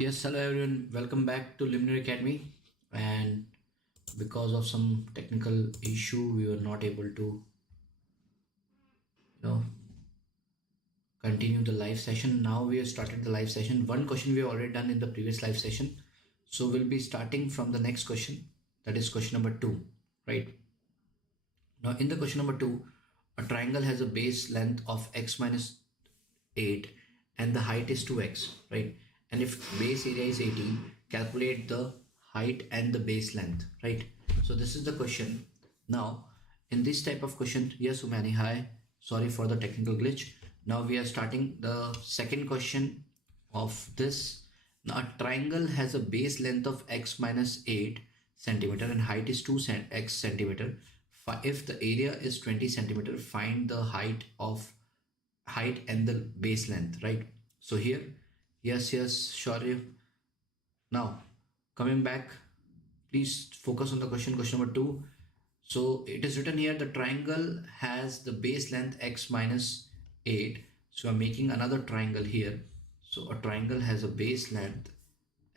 Yes, hello everyone. Welcome back to Luminary Academy. And because of some technical issue, we were not able to, you know, continue the live session. Now we have started the live session. One question we have already done in the previous live session. So we'll be starting from the next question. That is question number 2, right? Now in the question number 2, a triangle has a base length of x minus 8 and the height is 2x, right? And if base area is 18, calculate the height and the base length, right? So this is the question. Now in this type of question, yes Umani, hi, sorry for the technical glitch. Now we are starting the second question of this. Now a triangle has a base length of x minus 8 centimeter and height is 2x centimeter. If the area is 20 centimeter, find the height and the base length, right? So here, yes, sure. Now coming back, please focus on the question number 2. So it is written here, the triangle has the base length x minus 8. So I'm making another triangle here. So a triangle has a base length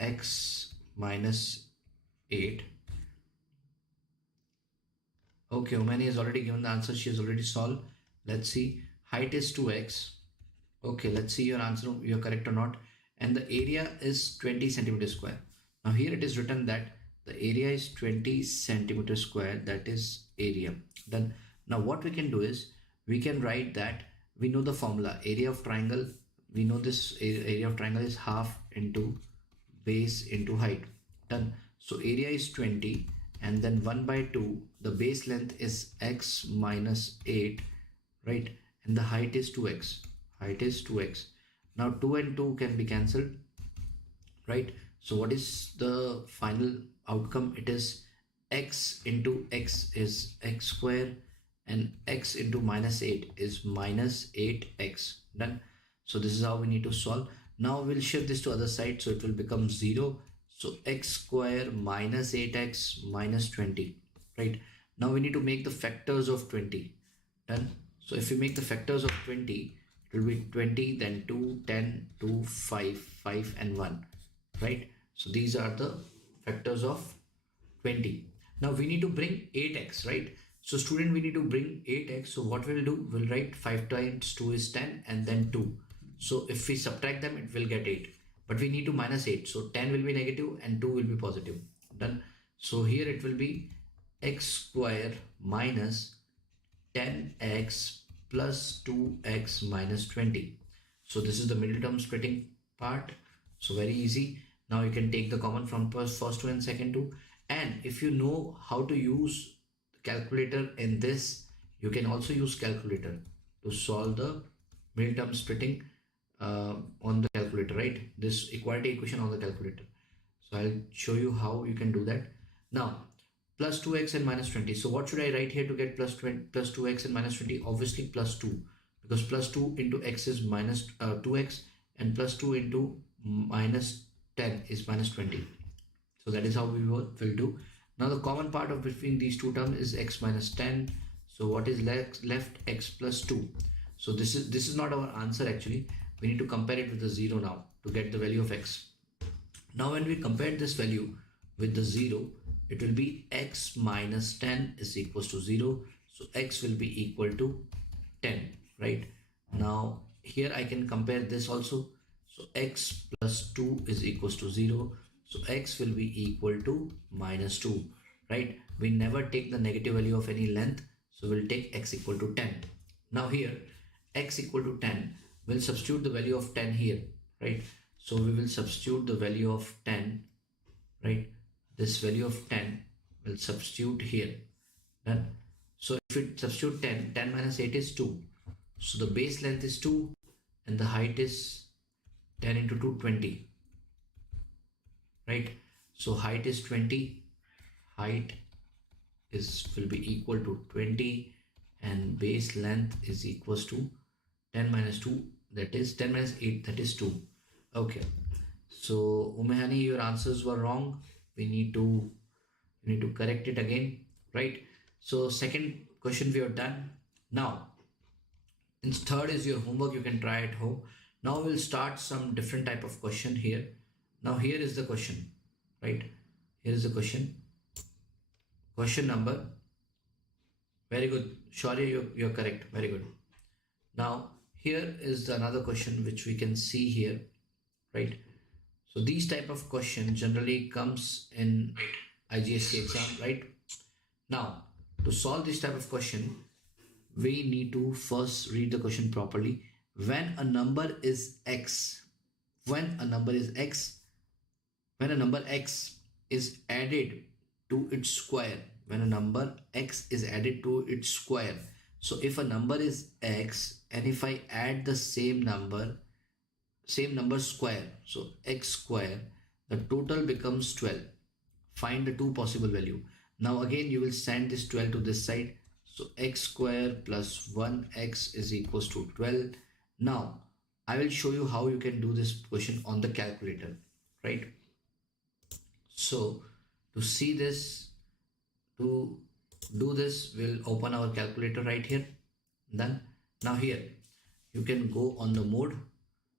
x minus 8. Okay, Omani has already given the answer. She has already solved. Let's see. Height is 2x. Okay, let's see your answer, you're correct or not. And the area is 20 centimeter square. Now here it is written that the area is 20 centimeter square. That is area. Then now what we can do is we can write that we know the formula area of triangle. We know this area of triangle is half into base into height. Done. So area is 20 and then 1 by 2, the base length is x minus 8, right? And the height is 2x. Height is 2x. Now 2 and 2 can be cancelled, right? So what is the final outcome? It is x into x is x square and x into minus 8 is minus 8x. Done. So this is how we need to solve. Now we'll shift this to other side, so it will become 0. So x square minus 8x minus 20, right? Now we need to make the factors of 20. Done. So if we make the factors of 20, it will be 20, then 2, 10, 2, 5, 5 and 1, right? So these are the factors of 20. Now we need to bring 8x, right? So student, we need to bring 8x. So what we'll do, we'll write 5 times 2 is 10 and then 2. So if we subtract them, it will get 8. But we need to minus 8. So 10 will be negative and 2 will be positive. Done. So here it will be x square minus 10x plus 2x minus 20. So this is the middle term splitting part. So very easy. Now you can take the common from first two and second two. And if you know how to use the calculator in this, you can also use calculator to solve the middle term splitting on the calculator, right? This equality equation on the calculator. So I'll show you how you can do that. Now plus 2x and minus 20. So what should I write here to get plus 2x and minus 20? Obviously plus 2, because plus 2 into x is minus 2x and plus 2 into minus 10 is minus 20. So that is how we will do. Now the common part of between these two terms is x minus 10. So what is left? X plus 2. So this is not our answer actually. We need to compare it with the 0 now to get the value of x. Now when we compare this value with the 0, it will be x minus 10 is equals to 0. So x will be equal to 10, right? Now here I can compare this also. So x plus 2 is equals to 0. So x will be equal to minus 2, right? We never take the negative value of any length. So we'll take x equal to 10. Now here x equal to 10, we'll substitute the value of 10 here, right? So we will substitute the value of 10, right? This value of 10 will substitute here. Done. So if we substitute 10, 10 minus 8 is 2. So the base length is 2 and the height is 10 into 2, 20. Right? So height is 20. Height will be equal to 20 and base length is equals to 10 minus 2, that is 10 minus 8, that is 2. Okay. So Umehani, your answers were wrong. We need to correct it again, right? So second question we have done. Now in third is your homework, you can try at home. Now we'll start some different type of question here. Now here is the question, right? Here is the question. Question number. Very good. Shaurya, you're correct. Very good. Now here is another question which we can see here, right? So these type of question generally comes in IGCSE exam, right? Now to solve this type of question, we need to first read the question properly. When a number is x, when a number is x, when a number x is added to its square, when a number x is added to its square, so if a number is x and if I add the same number square, so x square, the total becomes 12. Find the two possible value. Now again you will send this 12 to this side, so x square plus 1x is equals to 12. Now I will show you how you can do this question on the calculator, right? So to see this, to do this, we'll open our calculator right here. Then now here you can go on the mode.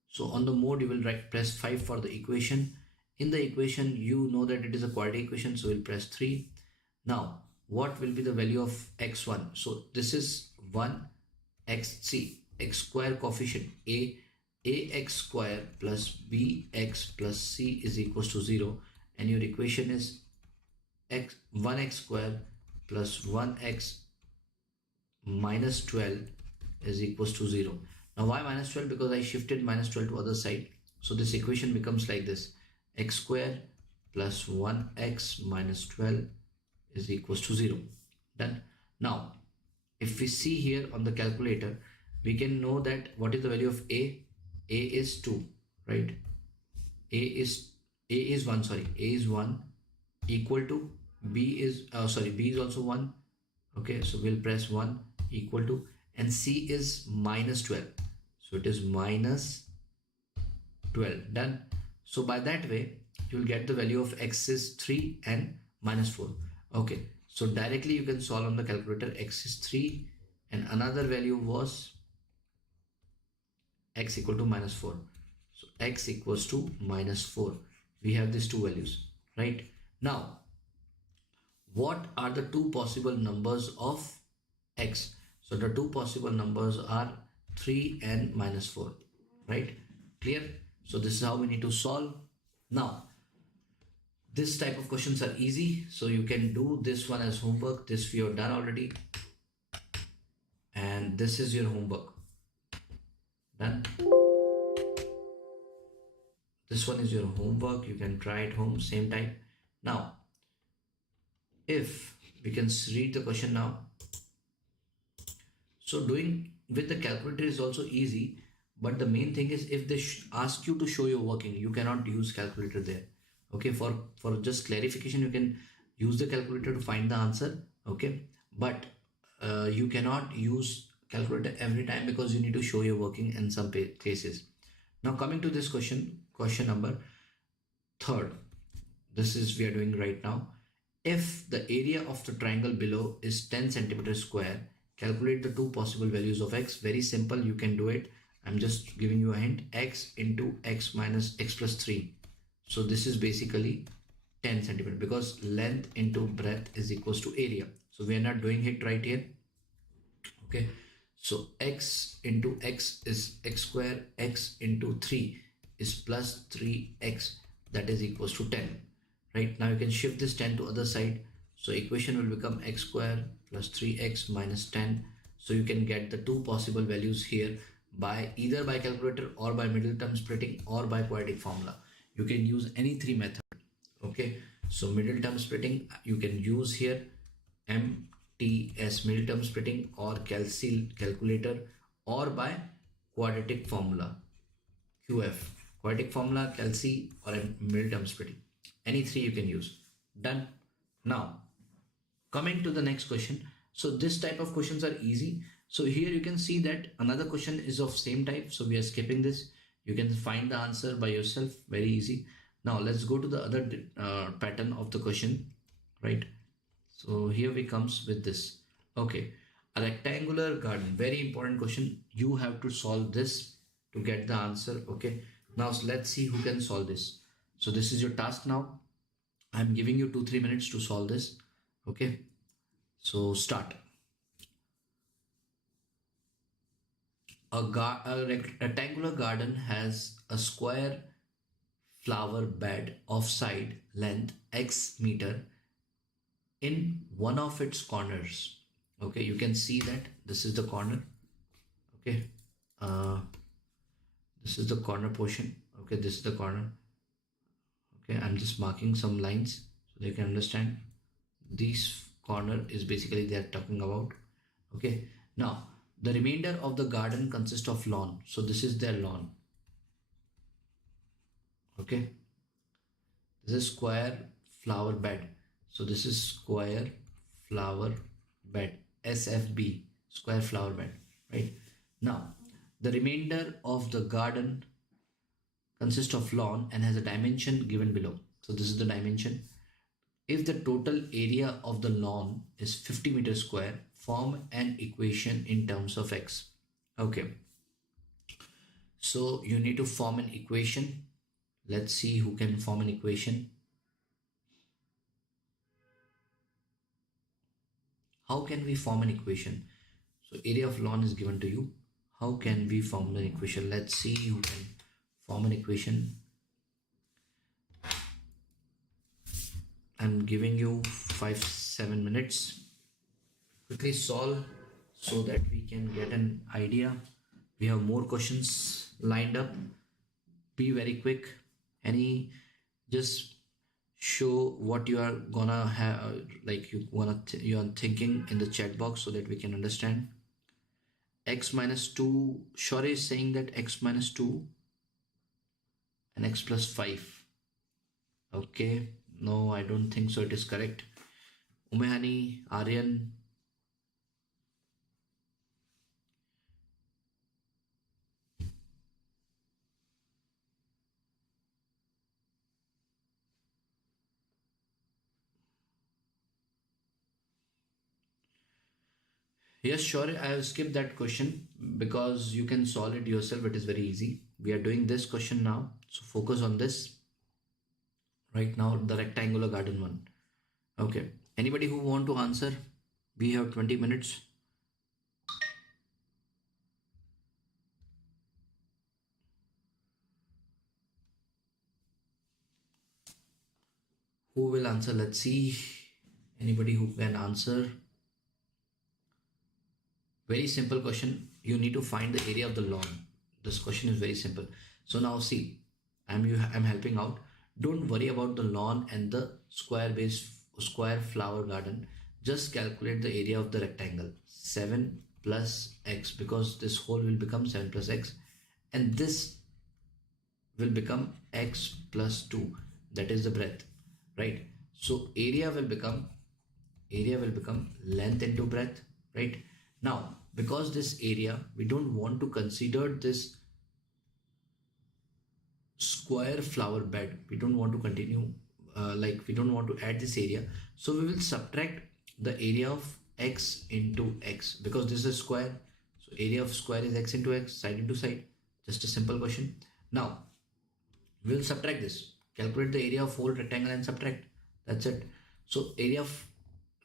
So on the mode you will press 5 for the equation. In the equation you know that it is a quadratic equation, so we'll press 3. Now what will be the value of x1? So this is 1 x, see, x square coefficient ax square plus bx plus c is equals to 0, and your equation is 1x square plus 1x minus 12 is equals to 0. Now why minus 12? Because I shifted minus 12 to other side. So this equation becomes like this: x square plus 1x minus 12 is equals to 0. Done. Now if we see here on the calculator, we can know that what is the value of a is 2, right? a is 1, sorry, a is 1, equal to b is b is also 1. Okay, so we'll press 1 equal to, and c is minus 12, so it is minus 12. Done. So by that way you will get the value of x is 3 and minus 4. Okay, so directly you can solve on the calculator. X is 3 and another value was x equal to minus 4, so x equals to minus 4. We have these two values, right? Now what are the two possible numbers of x? So the two possible numbers are 3 and minus 4, right? Clear? So this is how we need to solve. Now this type of questions are easy, so you can do this one as homework. This we have done already, and this is your homework. Done. This one is your homework. You can try it home same time. Now if we can read the question now. So doing with the calculator is also easy, but the main thing is if they ask you to show your working, you cannot use calculator there. Okay, for just clarification, you can use the calculator to find the answer. Okay, but you cannot use calculator every time because you need to show your working in some cases. Now coming to this question number 3rd, this is we are doing right now. If the area of the triangle below is 10 centimeters square, calculate the two possible values of x. Very simple, you can do it. I'm just giving you a hint: x into x minus x plus 3. So this is basically 10 centimeters because length into breadth is equals to area. So we are not doing it right here. Okay, so x into x is x square, x into 3 is plus 3x, that is equals to 10. Right, now you can shift this 10 to other side, so equation will become x square plus 3x minus 10. So you can get the two possible values here by either by calculator or by middle term splitting or by quadratic formula. You can use any three method. Okay, so middle term splitting you can use here, MTS middle term splitting, or calculator, or by quadratic formula, QF, quadratic formula, calci, or middle term splitting. Any three you can use. Done. Now coming to the next question. So this type of questions are easy. So here you can see that another question is of same type, so we are skipping this. You can find the answer by yourself, very easy. Now let's go to the other pattern of the question, right? So here we comes with this. Okay, a rectangular garden, very important question. You have to solve this to get the answer. Okay, now let's see who can solve this. So this is your task now. I'm giving you 2-3 minutes to solve this. Okay, so start. A rectangular garden has a square flower bed of side length x meter in one of its corners. Okay, you can see that this is the corner. Okay, uh, this is the corner portion. Okay, this is the corner. Okay, I'm just marking some lines so they can understand. This corner is basically they are talking about. Okay, now the remainder of the garden consists of lawn. So this is their lawn. Okay, this is square flower bed. So this is square flower bed, SFB, square flower bed, right? Now the remainder of the garden consists of lawn and has a dimension given below. So this is the dimension. If the total area of the lawn is 50 meters square, form an equation in terms of x. Okay, so you need to form an equation. Let's see who can form an equation. How can we form an equation? So area of lawn is given to you. How can we form an equation? Let's see who can form an equation. I'm giving you 5-7 minutes. Quickly solve so that we can get an idea. We have more questions lined up. Be very quick. Just show what you are gonna have, like you are thinking in the chat box so that we can understand. X minus 2, Shore is saying that x minus 2 and x plus 5. Okay, no, I don't think so it is correct. Umehani, Aryan, yes, sure. I have skipped that question because you can solve it yourself. It is very easy. We are doing this question now. So focus on this. Right now, the rectangular garden one. Okay. Anybody who want to answer? We have 20 minutes. Who will answer? Let's see. Anybody who can answer? Very simple question. You need to find the area of the lawn. This question is very simple. So now see, I'm helping out. Don't worry about the lawn and the square flower garden. Just calculate the area of the rectangle. 7 plus x, because this whole will become 7 plus x, and this will become x plus 2. That is the breadth, right? So area will become length into breadth, right? Now because this area, we don't want to consider this square flower bed, we don't want to continue, we don't want to add this area, so we will subtract the area of x into x, because this is a square. So area of square is x into x, side into side. Just a simple question. Now we will subtract this, calculate the area of whole rectangle and subtract. That's it. So area of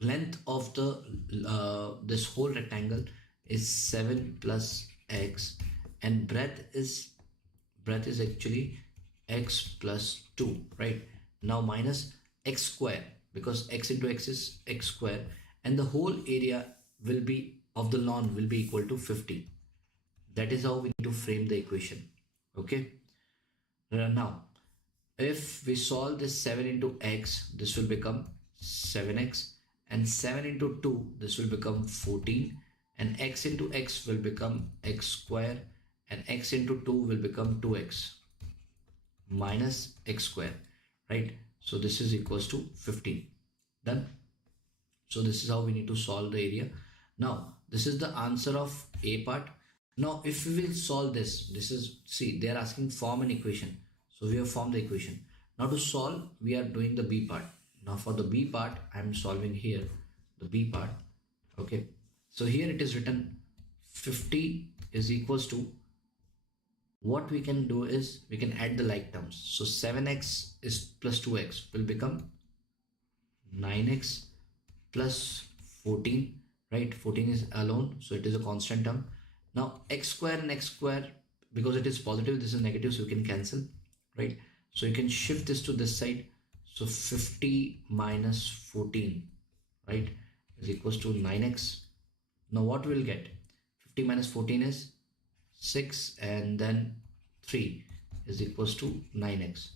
length of the this whole rectangle is 7 plus x, and breadth is actually x plus 2, right? Now minus x square, because x into x is x square, and the whole area will be of the lawn will be equal to 50. That is how we need to frame the equation. Okay, now if we solve this 7 into x, this will become 7x, and 7 into 2, this will become 14, and x into x will become x square, and x into 2 will become 2x minus x square, right? So this is equals to 15. Done. So this is how we need to solve the area. Now this is the answer of A part. Now if we will solve this, see, they are asking form an equation. So we have formed the equation. Now to solve, we are doing the B part. Now for the B part, I am solving here the B part. Okay, so here it is written 50 is equals to what we can do is we can add the like terms. So 7x is plus 2x will become 9x plus 14, right? 14 is alone, so it is a constant term. Now x square and x square, because it is positive, this is negative, so you can cancel, right? So you can shift this to this side. So 50 minus 14, right, is equals to 9x. Now what we'll get, 50 minus 14 is 6, and then 3 is equals to 9x.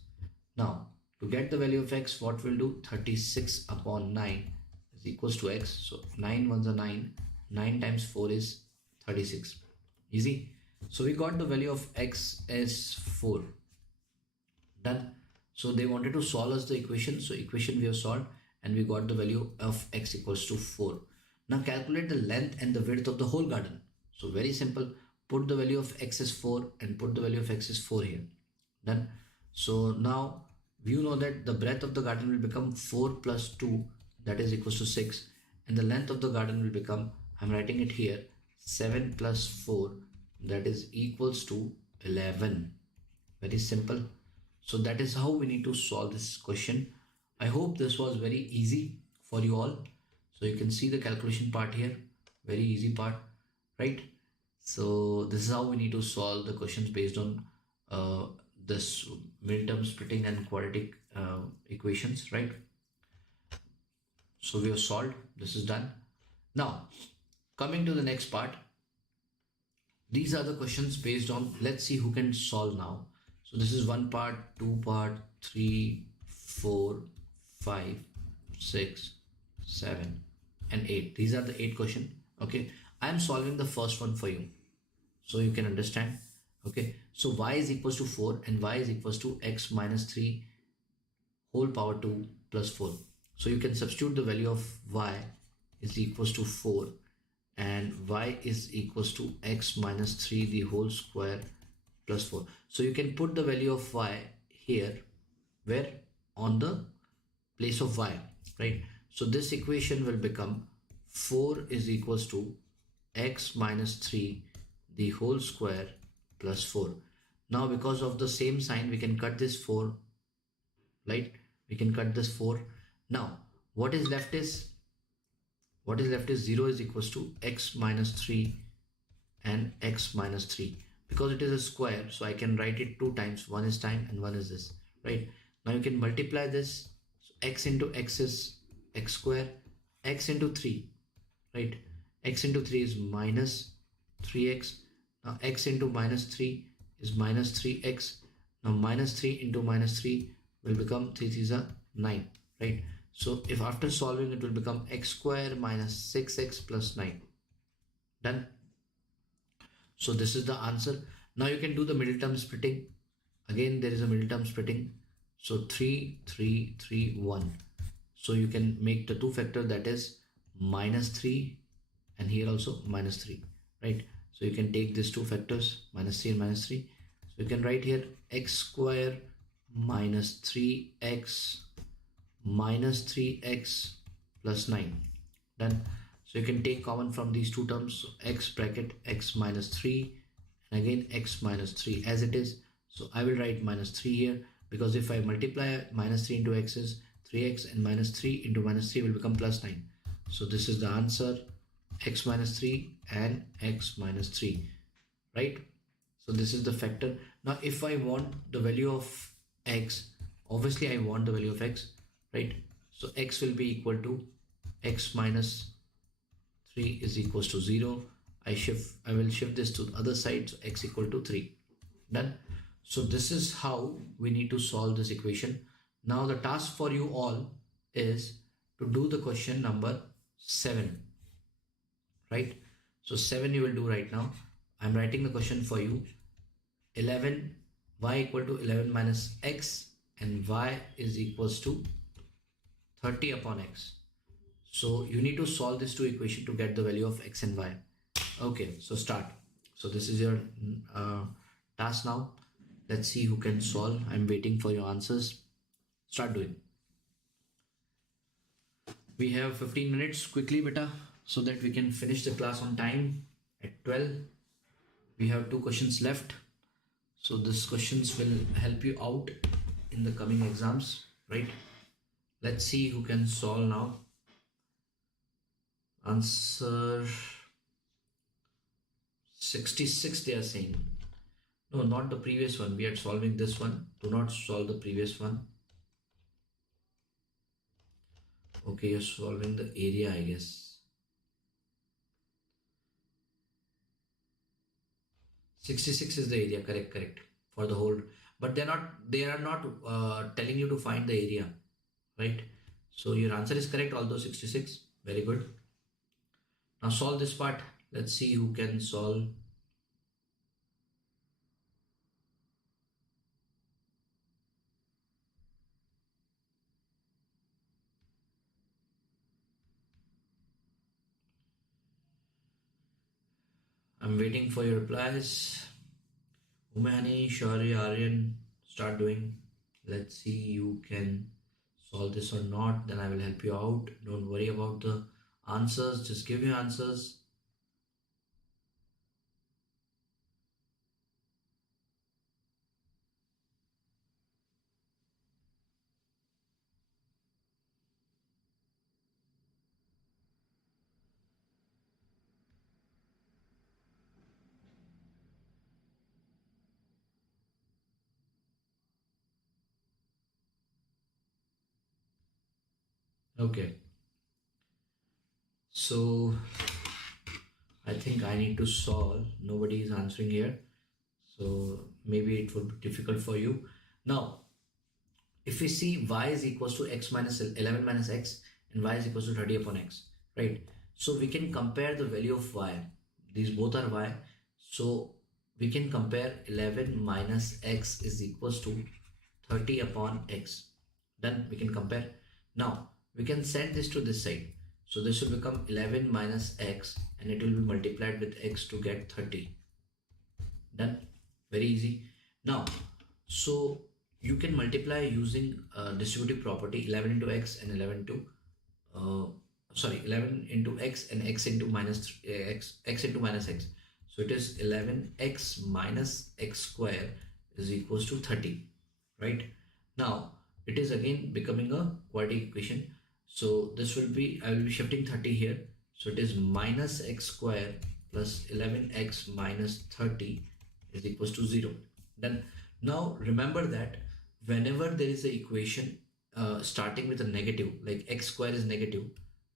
Now to get the value of x, what we'll do, 36 upon 9 is equals to x. So 9 ones are 9, 9 times 4 is 36. Easy. So we got the value of x as 4. Done. So they wanted to solve us the equation, so equation we have solved, and we got the value of x equals to 4. Now calculate the length and the width of the whole garden. So very simple, put the value of x as 4 and put the value of x as 4 here. Done. So now you know that the breadth of the garden will become 4 plus 2, that is equals to 6, and the length of the garden will become, I'm writing it here, 7 plus 4, that is equals to 11. Very simple. So that is how we need to solve this question. I hope this was very easy for you all. So you can see the calculation part here, very easy part, right? So this is how we need to solve the questions based on this middle-term splitting and quadratic equations, right? So we have solved, this is done. Now coming to the next part, these are the questions based on, let's see who can solve now. So this is 1 part, 2 part, 3, 4, 5, 6, 7 and 8. These are the 8 questions. Okay, I am solving the first one for you so you can understand. Okay, so y is equals to 4 and y is equals to x minus 3 whole power 2 plus 4. So you can substitute the value of y is equals to 4 and y is equals to x minus 3 the whole square plus 4. So you can put the value of y here, where, on the place of y, right? So this equation will become 4 is equals to x minus 3 the whole square plus 4. Now because of the same sign we can cut this 4, right? We can cut this 4. Now what is left is 0 is equals to x minus 3 and x minus 3. Because it is a square, so I can write it 2 times, one is time and one is this, right? Now you can multiply this. So x into x is x square, x into 3, right? X into 3 is minus 3x. Now x into minus 3 is minus 3x. Now minus 3 into minus 3 will become 3 3s are 9, right? So if after solving, it will become x square minus 6x plus 9. Done. So this is the answer. Now you can do the middle term splitting. Again there is a middle term splitting. So 3 3 3 1. So you can make the 2 factor, that is minus 3 and here also minus 3, right? So you can take these 2 factors, minus 3 and minus 3. So you can write here x square minus 3x minus 3x plus 9. Done. So you can take common from these 2 terms. So x bracket x minus 3 and again x minus 3 as it is. So I will write minus 3 here, because if I multiply minus 3 into x is 3x and minus 3 into minus 3 will become plus 9. So this is the answer, x minus 3 and x minus 3, right? So this is the factor. Now if I want the value of x, obviously I want the value of x, right? So x will be equal to x minus 3 is equals to 0. I will shift this to the other side, so x equal to 3. Done. So this is how we need to solve this equation. Now the task for you all is to do the question number 7, right? So 7 you will do right now. I'm writing the question for you. 11 y equal to 11 minus x and y is equals to 30 upon x. So you need to solve this 2 equation to get the value of x and y. Okay, so start. So this is your task now. Let's see who can solve. I'm waiting for your answers. Start doing. We have 15 minutes quickly, beta, so that we can finish the class on time at 12. We have 2 questions left. So this questions will help you out in the coming exams, right? Let's see who can solve now. Answer 66 they are saying. No, not the previous one. We are solving this one. Do not solve the previous one. Okay, you're solving the area, I guess. 66 is the area, correct, for the whole. But they are not telling you to find the area, right? So your answer is correct, although 66. Very good. Now solve this part. Let's see who can solve. I'm waiting for your replies. Umani, Shauri, Aryan, start doing. Let's see you can solve this or not. Then I will help you out. Don't worry about the answers. Just give your answers. Okay. So I think I need to solve. Nobody is answering here. So maybe it would be difficult for you. Now, if we see y is equals to x minus 11 minus x and y is equals to 30 upon x, right? So we can compare the value of y. These both are y. So we can compare 11 minus x is equals to 30 upon x. Then we can compare. Now we can send this to this side. So this will become 11 minus x and it will be multiplied with x to get 30. Done. Very easy. Now, so you can multiply using distributive property 11 into x and 11 into 11 into x and x into minus x into minus x. So it is 11x minus x square is equals to 30, right? Now it is again becoming a quadratic equation. So this will be, I will be shifting 30 here. So it is minus x square plus 11x minus 30 is equals to 0. Then now remember that whenever there is an equation starting with a negative, like x square is negative,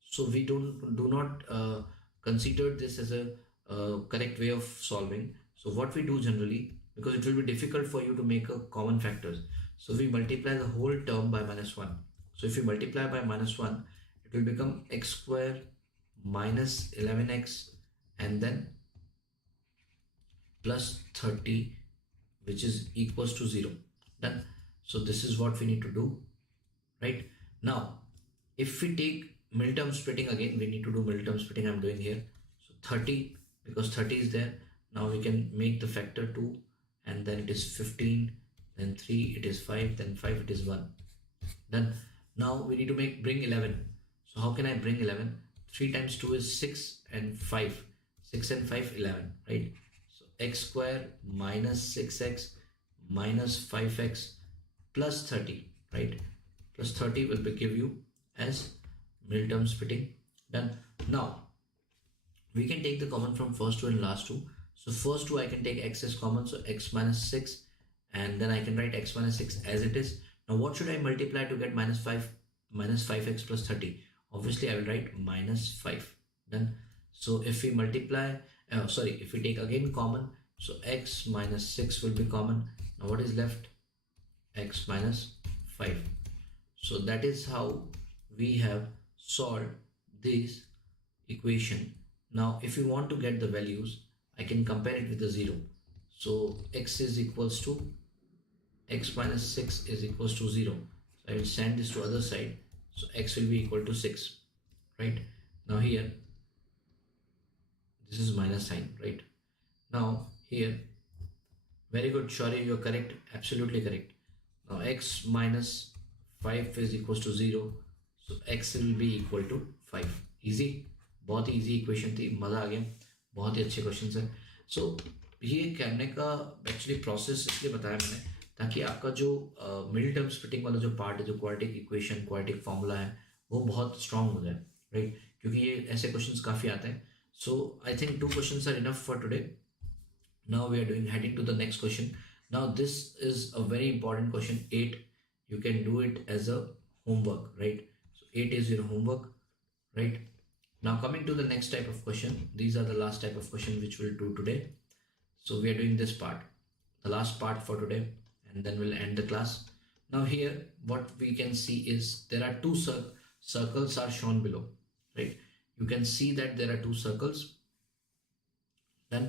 so we do not consider this as a correct way of solving. So what we do generally, because it will be difficult for you to make a common factors, so we multiply the whole term by minus 1. So if you multiply by minus 1, it will become x square minus 11x and then plus 30, which is equals to 0. Done. So this is what we need to do, right? Now if we take middle term splitting, again we need to do middle term splitting. I'm doing here. So 30, because 30 is there, now we can make the factor 2 and then it is 15, then 3 it is 5, then 5 it is 1. Done. Now we need to bring 11. So how can I bring 11? 3 times 2 is 6 and 5. 6 and 5, 11, right? So x square minus 6x minus 5x plus 30, right? Plus 30 will give you as middle term splitting. Done. Now we can take the common from first two and last two. So first two I can take x as common, so x minus 6, and then I can write x minus 6 as it is. Now what should I multiply to get minus 5x plus 30? Obviously I will write minus 5. Done. So if we multiply, if we take again common, so x minus 6 will be common. Now what is left? X minus 5. So that is how we have solved this equation. Now if you want to get the values, I can compare it with the 0. So x is equals to x minus 6 is equals to 0. So I will send this to other side. So x will be equal to 6, right? Now here, this is minus sign, right? Now here, very good, Shauri, you are correct, absolutely correct. Now x minus 5 is equals to 0. So x will be equal to 5. Easy, बहुत ही easy equation थी, मज़ा आ गया, बहुत ही अच्छे questions हैं. So ये करने का एक्चुअली प्रोसेस इसलिए बताया मैंने ताकि आपका जो मिडिल टर्म स्प्लिटिंग वाला जो पार्ट है, जो क्वाड्रेटिक इक्वेशन क्वाड्रेटिक फॉर्मूला है, वो बहुत स्ट्रांग हो जाए, राइट? क्योंकि ये ऐसे क्वेश्चंस काफ़ी आते हैं. So I think 2 questions are enough for today. Now we are doing heading to the next question. Now this is a very important question. 8, you can do it as a homework, right? So 8 is your homework, right? Now coming to the next type of question. These are the last type of question which we'll do today. So we are doing this part, the last part for today, and then we'll end the class. Now here what we can see is there are two circles are shown below, right? You can see that there are two circles. Then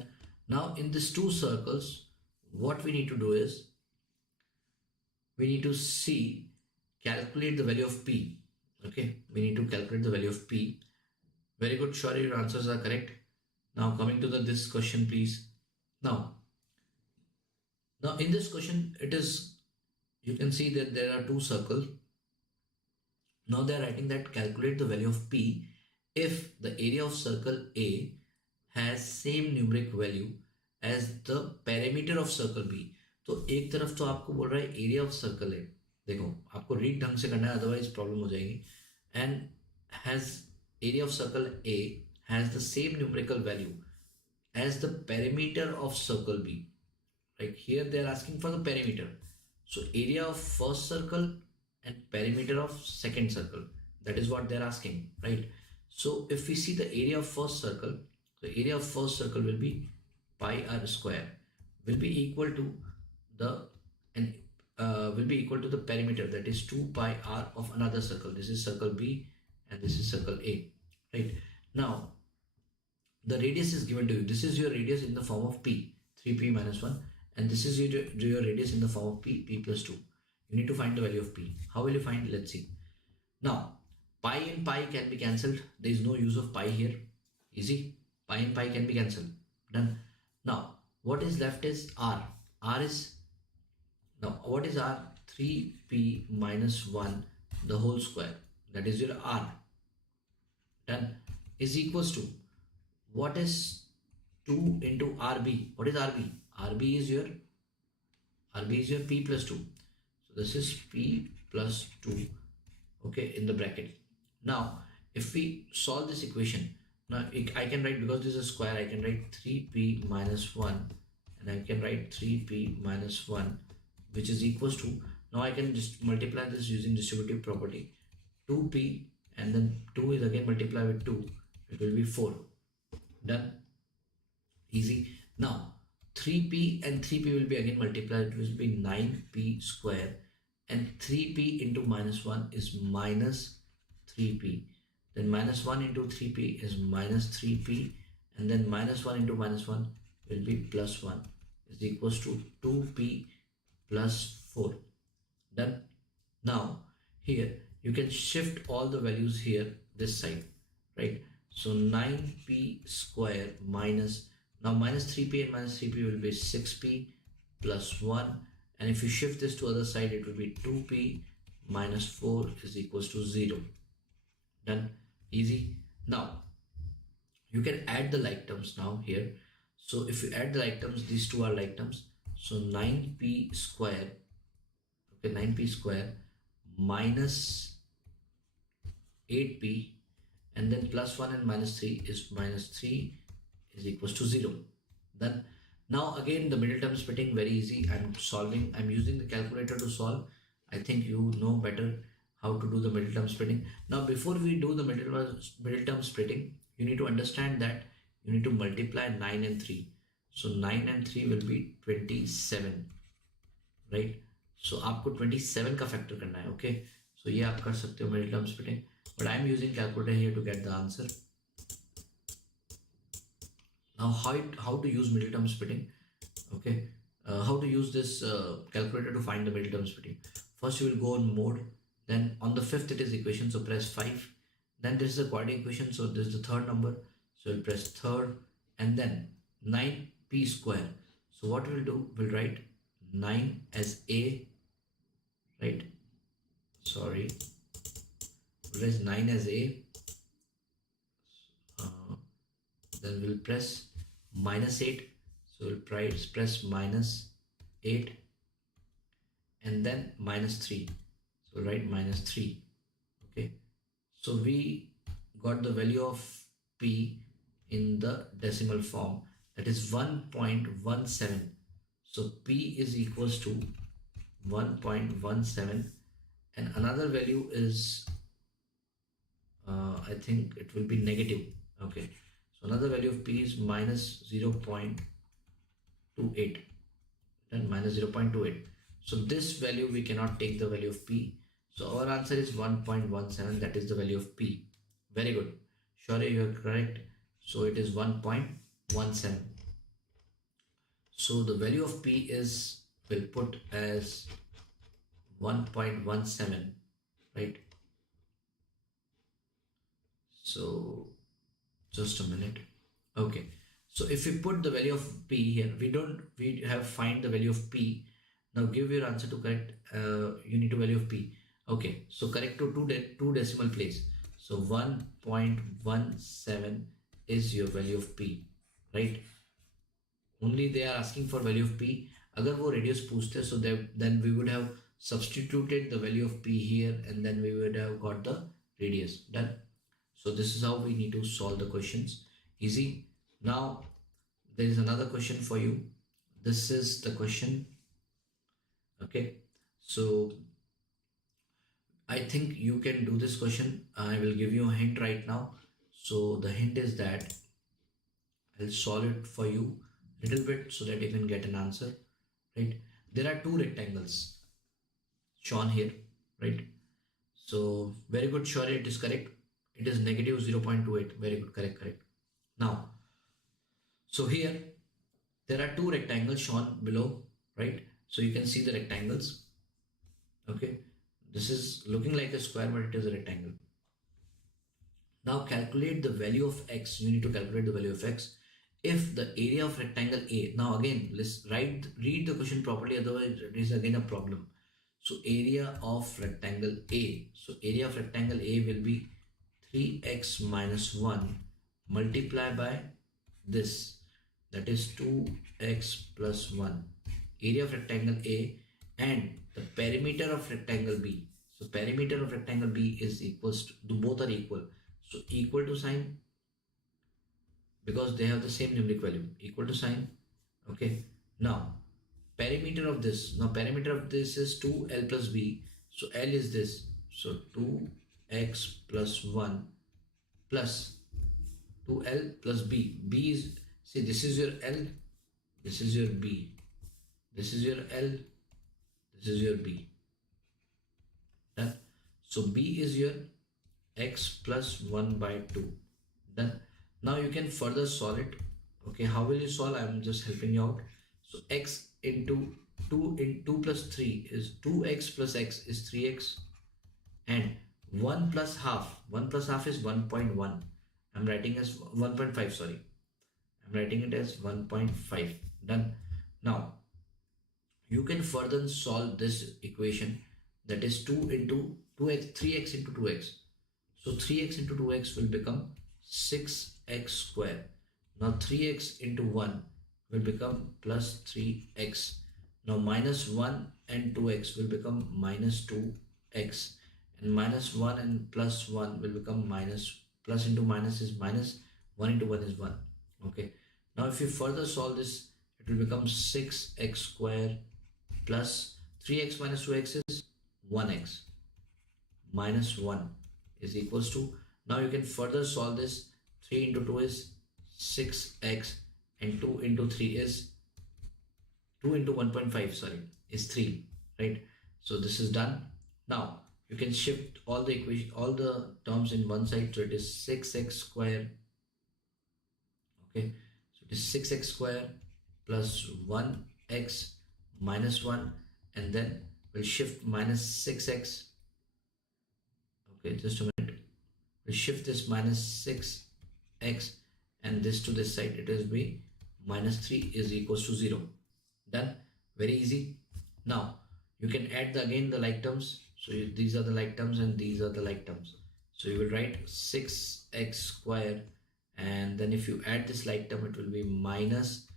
now in these two circles, what we need to do is we need to calculate the value of P. Okay, we need to calculate the value of P. Very good, sure your answers are correct. Now coming to this question, please. Now in this question, it is, you can see that there are two circles. Now they are writing that calculate the value of P if the area of circle A has same numeric value as the perimeter of circle B. तो एक तरफ तो आपको बोल रहा है area of circle है, देखो आपको रीड ढंग से करना है अदरवाइज प्रॉब्लम हो जाएगी. And has area of circle A has the same numerical value as the perimeter of circle B. Like here they are asking for the perimeter. So area of first circle and perimeter of second circle. That is what they are asking, right? So if we see the area of first circle, the area of first circle will be pi r square will be equal to the will be equal to the perimeter, that is 2 pi r of another circle. This is circle B and this is circle A, right? Now the radius is given to you. This is your radius in the form of P, 3P minus 1, and this is your radius in the form of P plus 2. You need to find the value of P. How will you find? Let's see. Now pi and pi can be cancelled. There is no use of pi here. Easy. Pi and pi can be cancelled. Done. Now what is left is r. R is, now what is r? 3p minus 1 the whole square, that is your r. Done. Is equals to, what is 2 into rb? What is rb? rb is your p plus 2. So this is p plus 2, okay, in the bracket. Now if we solve this equation, now I can write, because this is a square, I can write 3p minus 1, and I can write 3p minus 1, which is equals to, now I can just multiply this using distributive property, 2p, and then 2 is again multiplied with 2, it will be 4. Done. Easy. Now 3p and 3p will be again multiplied, it will be 9p square, and 3p into minus 1 is minus 3p. Then minus 1 into 3p is minus 3p, and then minus 1 into minus 1 will be plus 1, is equals to 2p plus 4. Done. Now here you can shift all the values here this side, right? So 9p square minus, now minus 3p and minus 3p will be 6p plus 1, and if you shift this to other side it will be 2p minus 4 is equals to 0. Done. Easy. Now you can add the like terms now here. So if you add the like terms, these two are like terms. So 9p square, okay, 9p square minus 8p, and then plus 1 and minus 3 is minus 3 is equals to 0. Then now again the middle term splitting, very easy. I'm using the calculator to solve. I think you know better how to do the middle term splitting. Now before we do the middle term splitting, you need to understand that you need to multiply 9 and 3. So 9 and 3 will be 27, right? So आपको 27 का factor करना है, okay? So ये आप कर सकते हो middle term splitting, but I am using calculator here to get the answer. Now how to use middle term splitting, okay? How to use this calculator to find the middle term splitting. First you will go on mode, then on the fifth it is equation, so press 5. Then this is a quadratic equation, so this is the third number, so we'll press third, and then 9p square. So what we'll do, we'll write 9 as a, right? Sorry, we'll press 9 as a, then we'll press minus 8. So we'll press minus 8 and then minus 3. So we'll write minus 3. Okay. So we got the value of P in the decimal form, that is 1.17. So P is equals to 1.17, and another value is I think it will be negative. Okay, so another value of P is minus 0.28, and minus 0.28. So this value we cannot take the value of P. So our answer is 1.17, that is the value of P. Very good. Surely you are correct. So it is 1.17. So the value of P is, we'll put as 1.17, right? So just a minute. Okay. So if we put the value of P here, we have find the value of P. Now give your answer to correct unit value of P. Okay. So correct to two decimal place. So 1.17 is your value of P, right? Only they are asking for value of P. अगर वो radius पूछते so then we would have substituted the value of P here and then we would have got the radius. Done. So this is how we need to solve the questions. Easy. Now there is another question for you. This is the question. Okay. So I think you can do this question. I will give you a hint right now. So the hint is that I'll solve it for you a little bit so that you can get an answer, right? There are two rectangles shown here, right? So very good, sure it is correct. It is negative 0.28. Very good, correct. Now, so here there are two rectangles shown below, right? So you can see the rectangles. Okay, this is looking like a square, but it is a rectangle. Now calculate the value of x. You need to calculate the value of x if the area of rectangle A. Now again, let's read the question properly, otherwise it is again a problem. So area of rectangle A. So area of rectangle A will be 3x minus 1 multiplied by this, that is 2x plus 1. Area of rectangle A and the perimeter of rectangle B. So perimeter of rectangle B is equals to, both are equal. So equal to sign, because they have the same numeric value, equal to sign. Okay. Now perimeter of this, is 2l plus b. So l is this, so 2x plus 1 plus 2l plus b. B is, see, this is your l, this is your b, this is your l, this is your b. Done. So b is your x plus 1 by 2. Done. Now you can further solve it. Okay, how will you solve? I am just helping you out. So x into 2 plus 3 is 2x plus x is 3x, and 1 plus half is 1.1. I'm writing as 1.5, sorry. I'm writing it as 1.5. Done. Now you can further solve this equation, that is 2 into 2x, 3x into 2x. So 3x into 2x will become 6x square. Now 3x into 1 will become plus 3x. Now minus 1 and 2x will become minus 2x, and minus 1 and plus 1 will become minus, plus into minus is minus, 1 into 1 is 1. Okay. Now if you further solve this, it will become 6x square plus 3x minus 2x is 1x minus 1 is equals to, now you can further solve this, 3 into 2 is 6x and 2 into 3 is 2 into 1.5, sorry, is 3, right? So this is done. Now you can shift all the equation, all the terms in one side, so it is 6x square. Okay, so it is 6x square plus 1x minus 1, and then we'll shift minus 6x. Okay, just a minute. We'll shift this minus 6x and this to this side. It will be minus 3 is equals to 0. Done. Very easy. Now you can add again the like terms. So these are the like terms and these are the like terms. So you will write 6x square, and then if you add this like term, it will be minus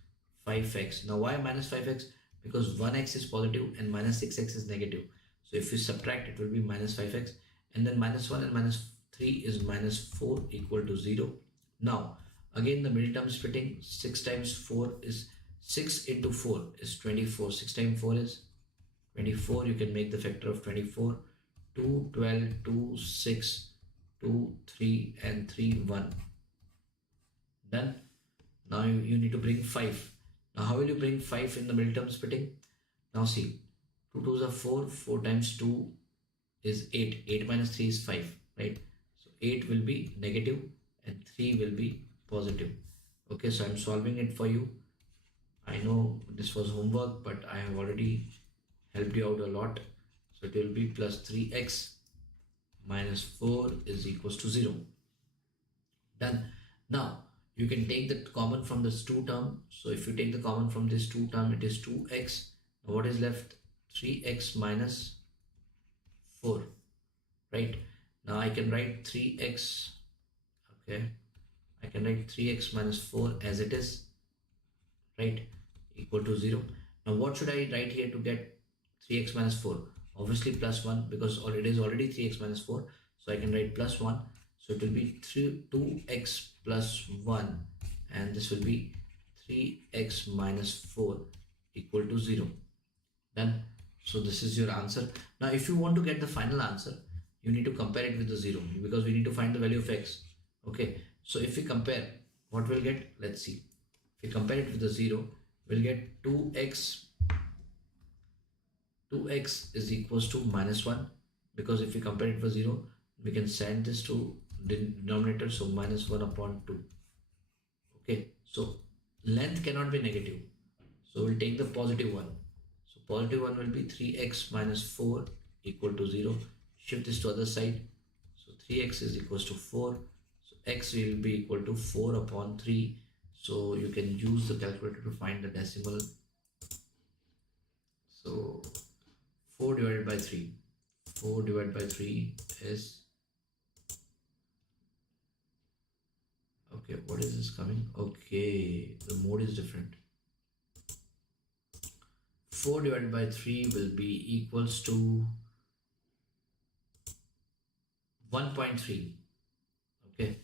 5x. Now why minus 5x? Because 1x is positive and minus 6x is negative. So if you subtract, it will be minus 5x, and then minus 1 and minus 3 is minus 4 equal to 0. Now again the middle term splitting, 6 times 4 is 6 into 4 is 24. 6 times 4 is 24. You can make the factor of 24. 2, 12, 2, 6, 2, 3 and 3, 1. Done. Now you need to bring 5. Now how will you bring 5 in the middle term splitting? Now see, 2 2s are 4, 4 times 2 is 8, 8 minus 3 is 5, right? So 8 will be negative and 3 will be positive. Okay, so I'm solving it for you. I know this was homework, but I have already helped you out a lot. So it will be plus 3x minus 4 is equals to 0. Done. Now you can take the common from this 2 term. So if you take the common from this 2 term, it is 2x. Now what is left? 3x minus 4, right? Now I can write 3x, okay, I can write 3x minus 4 as it is, right, equal to 0. Now what should I write here to get 3x minus 4? Obviously plus 1, because it is already 3x minus 4, so I can write plus 1. So it will be 2x plus 1, and this will be 3x minus 4 equal to 0. Done. So this is your answer. Now if you want to get the final answer, you need to compare it with the 0, because we need to find the value of x. Okay, so if we compare, what we'll get? Let's see. If we compare it with the 0, we'll get 2x is equals to minus 1, because if we compare it with 0, we can send this to denominator, so minus 1 upon 2. Okay, so length cannot be negative, so we'll take the positive one. So positive one will be 3x minus 4 equal to 0. Shift this to other side, so 3x is equals to 4, so x will be equal to 4 upon 3. So you can use the calculator to find the decimal. So 4 divided by 3, 4 divided by 3 is, okay, what is this coming? Okay, the mode is different. 4 divided by 3 will be equals to 1.3. Okay,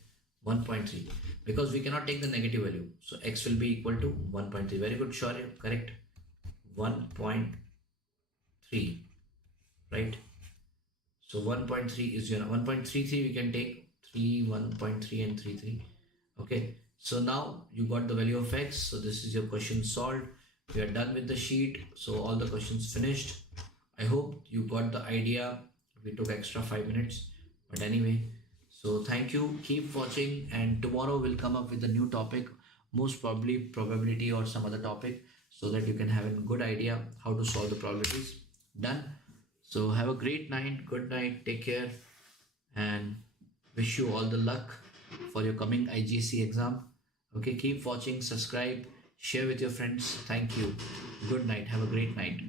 1.3, because we cannot take the negative value, so x will be equal to 1.3. Very good, sure, correct. 1.3, right? So 1.3 is your 1.33. We can take 3, 1.3 and 3. Okay, so now you got the value of x. So this is your question solved. We are done with the sheet, so all the questions finished. I hope you got the idea. We took extra 5 minutes, but anyway, so thank you, keep watching, and tomorrow we'll come up with a new topic, most probably probability or some other topic, so that you can have a good idea how to solve the probabilities. Done. So have a great night, good night, take care, and wish you all the luck for your coming IGCSE exam. Okay, keep watching, subscribe, share with your friends. Thank you. Good night. Have a great night.